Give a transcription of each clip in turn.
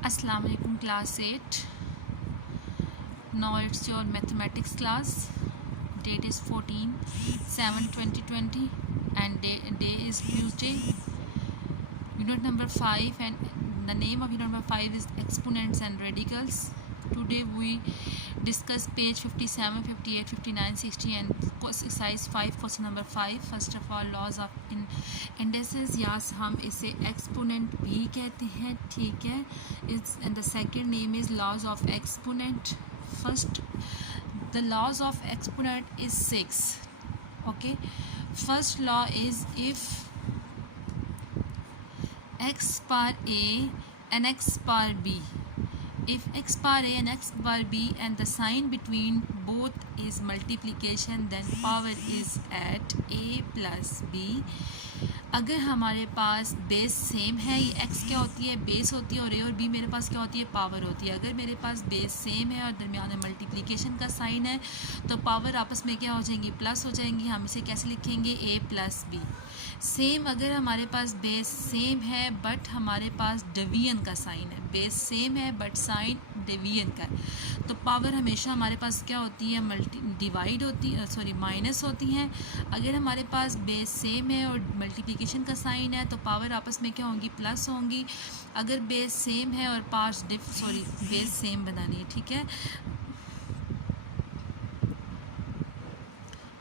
Assalamu alaikum class 8. Now it's your mathematics class. Date is 14/7/2020 and day is Tuesday. Unit number 5 and the name of unit number 5 is exponents and radicals. Today we discuss page 57, 58, 59, 60 and exercise 5 question number 5. First of all laws of indices या हम इसे exponent भी कहते हैं, ठीक है. And the second name is laws of exponent. First the laws of exponent is 6. Okay, first law is if x bar a and x bar b, if x bar a and x bar b and the sign between both is multiplication, then power is at a plus b. अगर हमारे पास base same है, ये x क्या होती है, base होती है, और a और b मेरे पास क्या होती है, पावर होती है. अगर मेरे पास बेस सेम है और दरमियान में मल्टीप्लिकेशन का साइन है तो पावर आपस में क्या हो जाएंगी, प्लस हो जाएंगी. हम इसे कैसे लिखेंगे, a प्लस बी. सेम अगर हमारे पास बेस सेम है बट हमारे पास डिवीजन का साइन है, बेस सेम है बट साइन डिवीजन का है, तो पावर हमेशा हमारे पास क्या होती है, डिवाइड होती है, माइनस होती हैं. अगर हमारे पास बेस सेम है और मल्टीप्लिकेशन का साइन है तो पावर आपस में क्या होंगी, प्लस होंगी. अगर बेस सेम है और बेस सेम बनानी है, ठीक है.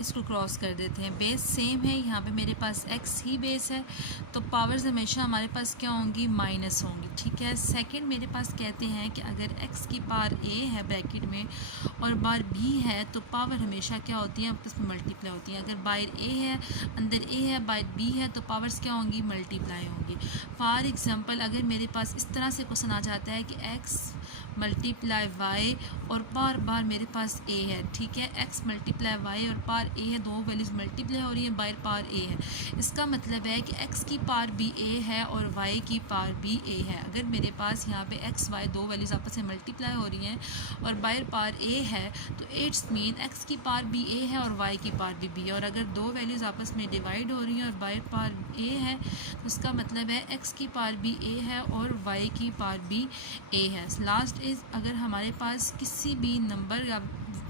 इसको क्रॉस कर देते हैं. बेस सेम है, यहाँ पे मेरे पास x ही बेस है तो पावर्स हमेशा हमारे पास क्या होंगी, माइनस होंगी, ठीक है. सेकंड मेरे पास कहते हैं कि अगर x की पावर a है ब्रैकेट में और बार b है तो पावर हमेशा क्या होती है, आपस में मल्टीप्लाई होती है. अगर बाहर a है, अंदर a है, बाहर b है तो पावर्स क्या होंगी, मल्टीप्लाई होंगी. फॉर एग्जाम्पल अगर मेरे पास इस तरह से क्वेश्चन आ जाता है कि x मल्टीप्लाई y और बार बार मेरे पास a है, ठीक है. x मल्टीप्लाई y और पार a है, दो वैल्यूज़ मल्टीप्लाई हो रही है, बाहर पार a है. इसका मतलब है कि x की पार भी a है और y की पार भी a है. अगर मेरे पास यहाँ पे x y दो वैल्यूज़ आपस में मल्टीप्लाई हो रही हैं और बाहर पार a है तो इट्स मीन x की पार भी a है और y की पार भी b है. और अगर दो वैल्यूज़ आपस में डिवाइड हो रही हैं और बाहर पार a है तो इसका मतलब है x की पार भी a है और y की पार भी a है. लास्ट इज़ अगर हमारे पास किसी भी नंबर या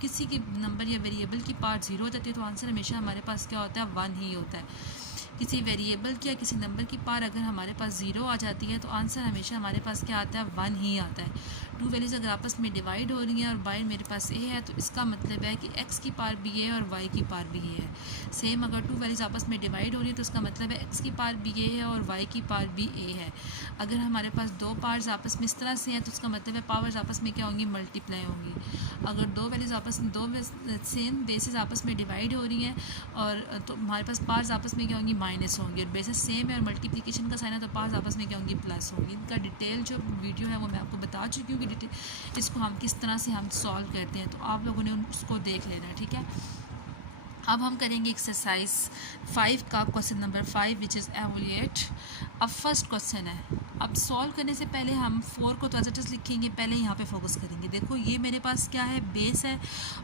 किसी के नंबर या वेरिएबल की पार्ट ज़ीरो हो जाती है तो आंसर हमेशा हमारे पास क्या होता है, 1 ही होता है. किसी वेरिएबल की या किसी नंबर की पार अगर हमारे पास ज़ीरो आ जाती है तो आंसर हमेशा हमारे पास क्या आता है, 1 ही आता है. टू वैल्यूज़ अगर आपस में डिवाइड हो रही हैं और बाहर मेरे पास a है तो इसका मतलब है कि x की पार भी a और y की पार भी a है. सेम अगर टू वैल्यूज़ आपस में डिवाइड हो रही है तो इसका मतलब है x की पार भी a है और y की पार भी a है. अगर हमारे पास दो पार्ट्स आपस में इस तरह से हैं तो इसका मतलब है पावर्स आपस में क्या होंगी, मल्टीप्लाई होंगी. अगर दो वैल्यूज़ आपस में दो सेम बेसिस आपस में डिवाइड हो रही हैं और तो हमारे पास पार्ट्स आपस में क्या होंगी, माइनस होंगी. और बेसिस सेम है और मल्टीप्लिकेशन का साइन है तो पार्ट्स आपस में क्या होंगी, प्लस होंगी. इनका डिटेल जो वीडियो है वो मैं आपको बता चुकी हूँ कि इसको हम किस तरह से हम सॉल्व करते हैं, तो आप लोगों ने उसको देख लेना, ठीक है. अब हम करेंगे एक्सरसाइज 5 का क्वेश्चन नंबर 5 विच इज़ एवोल्यूएट. अब फर्स्ट क्वेश्चन है. अब सॉल्व करने से पहले हम 4 को तो एज इट इज़ लिखेंगे, पहले यहाँ पे फोकस करेंगे. देखो ये मेरे पास क्या है, बेस है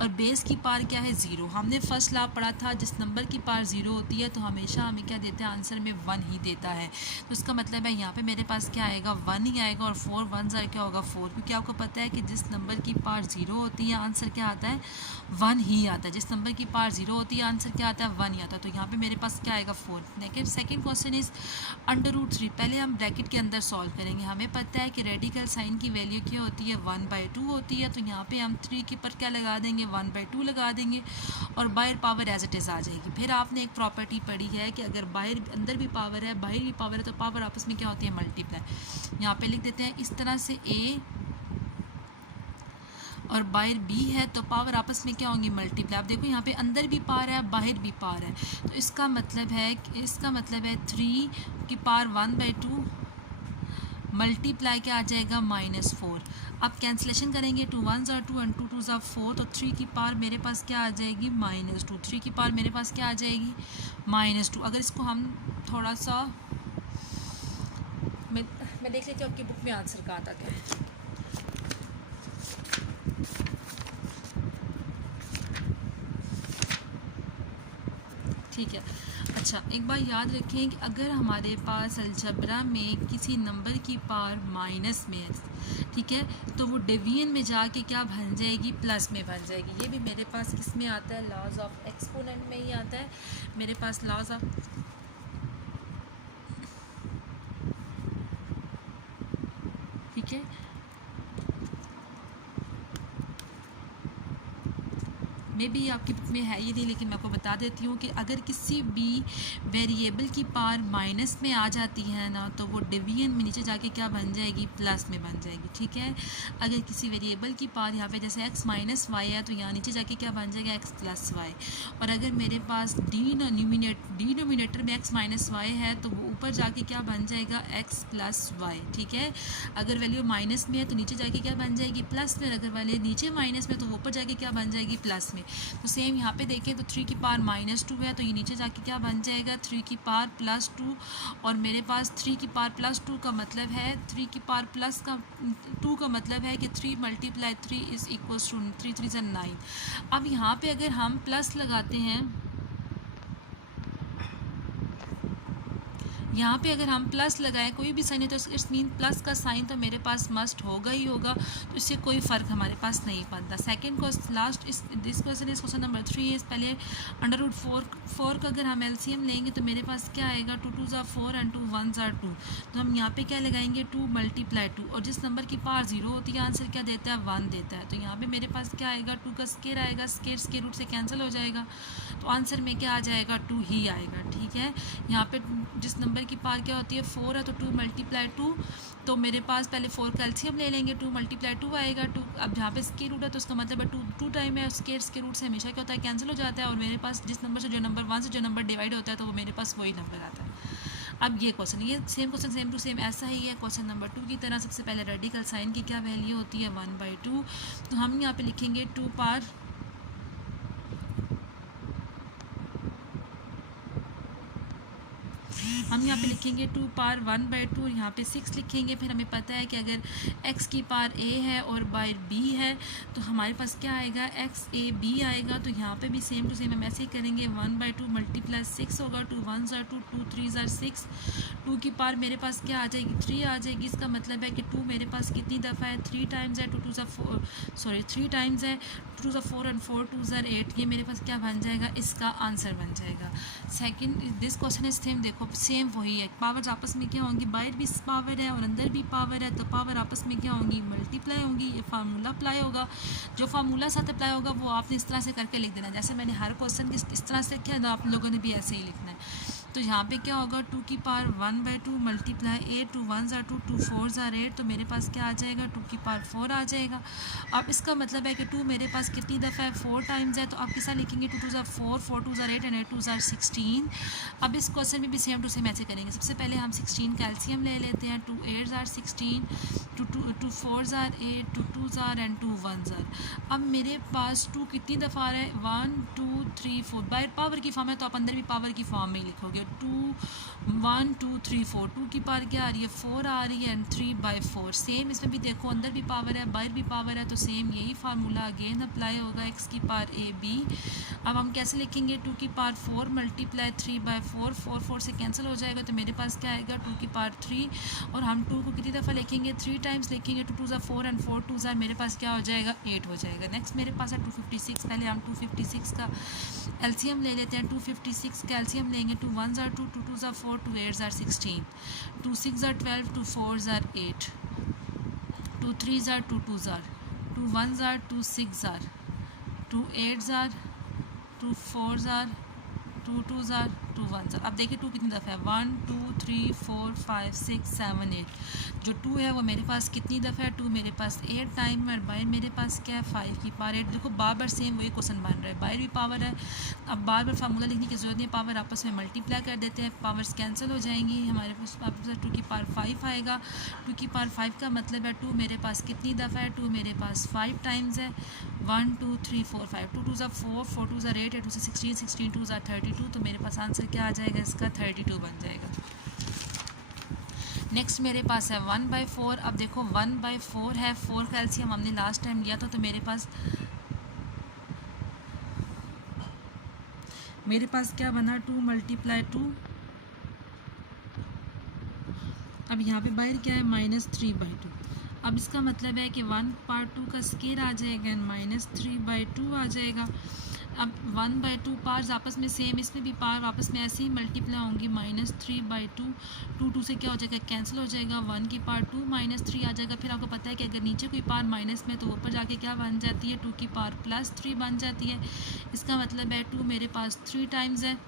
और बेस की पार क्या है, ज़ीरो. हमने फर्स्ट लॉ पढ़ा था, जिस नंबर की पार ज़ीरो होती है तो हमेशा हमें क्या देता है, आंसर में 1 ही देता है. तो इसका मतलब है यहाँ पे मेरे पास क्या आएगा, 1 ही आएगा और 4 1 ज़ार क्या होगा, 4. क्योंकि आपको पता है कि जिस नंबर की पार ज़ीरो होती है आंसर क्या आता है, 1 ही आता है. जिस नंबर की पार ज़ीरो होती है आंसर क्या आता है, 1 ही आता है. तो यहाँ पे मेरे पास क्या आएगा, 4. लेकिन सेकंड क्वेश्चन इज़ √3. पहले हम ब्रैकेट के अंदर सॉल्व करेंगे. हमें पता है कि रेडिकल साइन की वैल्यू क्या होती है, 1/2 होती है. तो यहाँ पे हम 3 के पर क्या लगा देंगे, 1/2 लगा देंगे और बाहर पावर एज इट इज़ आ जाएगी. फिर आपने एक प्रॉपर्टी पढ़ी है कि अगर बाहर अंदर भी पावर है बाहर भी पावर है तो पावर आपस में क्या होती है, मल्टीप्लाई. यहाँ पे लिख देते हैं इस तरह से a और बाहर b है तो पावर आपस में क्या होंगी, मल्टीप्लाई. आप देखो यहाँ पे अंदर भी पावर है बाहर भी पावर है तो इसका मतलब है 3 की पावर 1/2 मल्टीप्लाई क्या आ जाएगा, -4. अब कैंसिलेशन करेंगे, 2 1 ज़ार 2 and 2 2 ज़ार 4 तो 3 की पावर मेरे पास क्या आ जाएगी, -2. 3 की पावर मेरे पास क्या आ जाएगी, -2. अगर इसको हम थोड़ा सा मैं देख लेती हूँ आपकी बुक में आंसर कहाँ तक है. ठीक है. अच्छा अच्छा, एक बार याद रखें कि अगर हमारे पास अलजबरा में किसी नंबर की पावर माइनस में है, ठीक है, तो वो डिवीजन में जाके क्या बन जाएगी, प्लस में बन जाएगी। ये भी मेरे पास किस में आता है, लॉज ऑफ एक्सपोनेंट में ही आता है मेरे पास, लॉज ऑफ, ठीक है। मे बी आपकी बुक में है ये नहीं, लेकिन मैं आपको बता देती हूँ कि अगर किसी भी वेरिएबल की पावर माइनस में आ जाती है ना, तो वो डिवीजन में नीचे जाके क्या बन जाएगी, प्लस में बन जाएगी, ठीक है। अगर किसी वेरिएबल की पावर यहाँ पे जैसे x माइनस वाई है, तो यहाँ नीचे जाके क्या बन जाएगा, x प्लस वाई। और अगर मेरे पास डिनोमिनेटर में x माइनस वाई है, तो वो ऊपर जाके क्या बन जाएगा, x प्लस वाई, ठीक है। अगर वैल्यू माइनस में है तो नीचे जाके क्या बन जाएगी, प्लस में। अगर वैल्यू नीचे माइनस में तो वो ऊपर जाके क्या बन जाएगी, प्लस में। तो सेम यहाँ पे देखें तो 3 की पावर -2 है, तो ये नीचे जाके क्या बन जाएगा, 3 की पावर +2। और मेरे पास 3 की पावर +2 का मतलब है, 3 की पावर प्लस का 2 का मतलब है कि 3 × 3 इज़ इक्वल्स टू 3 3 9। अब यहाँ पे अगर हम प्लस लगाते हैं, यहाँ पे अगर हम प्लस लगाएं, कोई भी साइन है तो इट्स मीन प्लस का साइन तो मेरे पास मस्ट होगा ही होगा, तो इससे कोई फ़र्क हमारे पास नहीं पड़ता। सेकंड क्वेश्चन, लास्ट इस this question is question number 3 इस पहले √4 का अगर हम एलसीएम लेंगे तो मेरे पास क्या आएगा, 2 2 = 4 and 2 1 = 2। तो हम यहाँ पे क्या लगाएंगे, 2 × 2, और जिस नंबर की पावर 0 होती है आंसर क्या देता है, 1 देता है। तो यहाँ पे मेरे पास क्या आएगा, 2 का स्केयर आएगा, स्केयर रूट से कैंसिल हो जाएगा, तो आंसर में क्या आ जाएगा, 2 ही आएगा, ठीक है। यहाँ पे जिस नंबर की पावर क्या होती है, 4 है, तो 2 × 2, तो मेरे पास पहले 4 का एलसीएम ले लेंगे, 2 × 2 आएगा 2। अब जहाँ पे स्केयर रूट है तो उसका मतलब है 2 टाइम है, स्केयर रूट से हमेशा क्या होता है, कैंसिल हो जाता है, और मेरे पास जिस नंबर से जो नंबर 1 से जो नंबर डिवाइड होता है तो वो मेरे पास वही नंबर आता है। अब ये क्वेश्चन, ये same question same to same ऐसा ही है क्वेश्चन नंबर 2 की तरह। सबसे पहले रेडिकल साइन की क्या वैल्यू होती है, 1/2। तो हम यहाँ पे लिखेंगे 2 पावर, हम यहाँ पे लिखेंगे 2 पावर 1/2, यहाँ पे 6 लिखेंगे। फिर हमें पता है कि अगर x की पावर a है और बाय b है तो हमारे पास क्या आएगा, xab आएगा। तो यहाँ पे भी सेम टू सेम हम ऐसे ही करेंगे, 1/2 × 6 होगा, 2 1 = 2, 2 3 = 6। 2 की पावर मेरे पास क्या आ जाएगी, 3 आ जाएगी। इसका मतलब है कि 2 मेरे पास कितनी दफ़ा है, 3 टाइम्स है, 2 2 = 4, सॉरी 3 टाइम्स है, 2 2 = 4 and 4 2 = 8। ये मेरे पास क्या बन जाएगा, इसका आंसर बन जाएगा। Second this question is same, देखो सेम वही है, पावर्स आपस में क्या होंगी, बाहर भी पावर है और अंदर भी पावर है, तो पावर आपस में क्या होंगी, मल्टीप्लाई होंगी। ये फार्मूला अप्लाई होगा, जो फार्मूला साथ अप्लाई होगा वो आपने इस तरह से करके लिख देना, जैसे मैंने हर क्वेश्चन इस तरह से किया ना, आप लोगों ने भी ऐसे ही लिखना है। तो यहाँ पे क्या होगा, 2 की पावर 1/2 × 8, 2 1 = 2, 2 4 = 8, तो मेरे पास क्या आ जाएगा, 2 की पावर 4 आ जाएगा। अब इसका मतलब है कि 2 मेरे पास कितनी दफ़ा है, 4 टाइम्स है, तो आप किस तरह लिखेंगे, 2 2 = 4, 4 2 = 8 and 8 2 = 16। अब इस क्वेश्चन में भी सेम टू सेम ऐसे करेंगे। सबसे पहले हम 16 का एलसीएम ले लेते हैं, 2 8 = 16, 2 4 = 8, 2 2 = and 2 1 = अब मेरे पास 2 कितनी दफ़ा आ रहा है, 1 2 3 4, बाहर पावर की फॉर्म है तो आप अंदर भी पावर की फॉर्म में ही लिखोगे, 2 1 2 3 4। 2 की पावर क्या आ रही है, 4 आ रही है, एंड 3/4। सेम इसमें भी देखो, अंदर भी पावर है, बाहर भी पावर है, तो सेम यही फार्मूला अगेन अप्लाई होगा, x की पावर ab। अब हम कैसे लिखेंगे, 2 की पावर 4 × 3/4, 4 4 से कैंसिल हो जाएगा, तो मेरे पास क्या आएगा, 2 की पावर 3, और हम 2 को कितनी दफ़ा लिखेंगे, 3 टाइम्स लिखेंगे, 2 2 = 4 and 4 2 = मेरे पास क्या हो जाएगा, 8 हो जाएगा। नेक्स्ट मेरे पास है 256। पहले हम 256 का एलसीएम ले लेते हैं, 256 का एलसीएम लेंगे, 2 1 = 2, 2 2 = 4, 2 8 = 16, 2 6 = 12, 2 4 = 8, 2 3 = 2 2 = 2 1 = 2 6 = 2 8 = 2 4 = 2 2 = 2 1 = अब देखिए 2 कितनी दफ़ा है, 1 2 3 4 5 6 7 8। जो 2 है वो मेरे पास कितनी दफ़ा है, 2 मेरे पास 8 टाइम है, और बाहर मेरे पास क्या है, 5 की पावर 8। देखो बार बार सेम वही क्वेश्चन बन रहा है, बाहर भी पावर है। अब बार बार फार्मूला लिखने की ज़रूरत नहीं, पावर आपस में मल्टीप्लाई कर देते हैं, पावर्स कैंसिल हो जाएंगी। हमारे पास 2 की पावर 5 आएगा। 2 की पावर 5 का मतलब है 2 मेरे पास कितनी दफ़ा है, 2 मेरे पास 5 टाइम्स है, 1 2 3 4 5, 2 2 = 4, 4 2 = 8, 8 2 = 16, 16 2 = 32। तो मेरे पास आंसर क्या आ जाएगा, इसका 32 बन जाएगा। नेक्स्ट मेरे पास है 1/4। अब देखो 1/4 है, 4 का एलसीएम हमने लास्ट टाइम लिया था, तो मेरे पास मेरे पास क्या बना 2 मल्टीप्लाई 2, अब यहाँ पे बाहर क्या है -3/2। अब इसका मतलब है कि 1/2 का स्केयर आ जाएगा एंड -3/2 आ जाएगा। अब 1/2 पार्स आपस में सेम, इसमें भी पार आपस में ऐसे ही मल्टीप्लाई होंगी, -3/2, 2 से क्या हो जाएगा कैंसिल हो जाएगा, 1 की पार 2 -3 आ जाएगा। फिर आपको पता है कि अगर नीचे कोई पार माइनस में तो ऊपर जाके क्या बन जाती है 2 की पार +3 बन जाती है। इसका मतलब है 2 मेरे पास 3 टाइम्स है।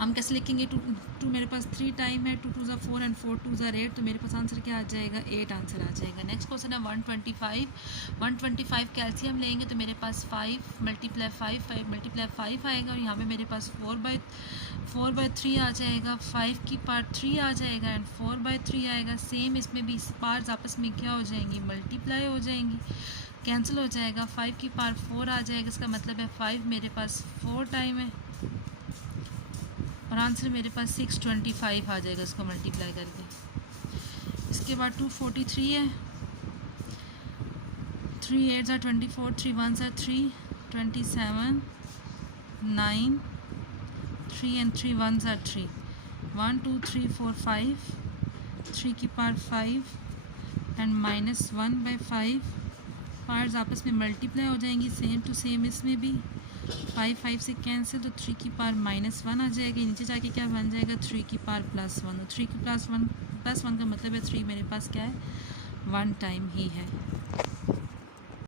हम कैसे लिखेंगे 2 मेरे पास 3 टाइम है, 2 2 ज़ा 4 एंड 4 2 ज़ा 8, तो मेरे पास आंसर क्या आ जाएगा 8 आंसर आ जाएगा। नेक्स्ट क्वेश्चन है 125 कैल्शियम लेंगे तो मेरे पास 5 मल्टीप्लाई 5 आएगा और यहाँ पे मेरे पास 4/3 आ जाएगा, 5 की पार्ट 3 आ जाएगा एंड 4/3 आएगा। सेम इसमें भी पार्ट्स आपस में क्या हो जाएंगी मल्टीप्लाई हो जाएंगी, कैंसिल हो जाएगा, 5 की पार्ट 4 आ जाएगा। इसका मतलब है 5 मेरे पास 4 टाइम है और आंसर मेरे पास 625 आ जाएगा इसको मल्टीप्लाई करके। इसके बाद 243 है, 3 8 24, 3 1 3, 27, 9, 3 and 3 1 3, 1 2 3 4 5, 3 की पावर 5 एंड -1/5। पार्ट्स आपस में मल्टीप्लाई हो जाएंगी सेम टू सेम, इसमें भी 5 से कैंसिल, तो 3 की पावर -1 आ जाएगी। नीचे जाके क्या बन जाएगा 3 की पावर +1, तो 3 की +1 का मतलब है 3 मेरे पास क्या है 1 टाइम ही है।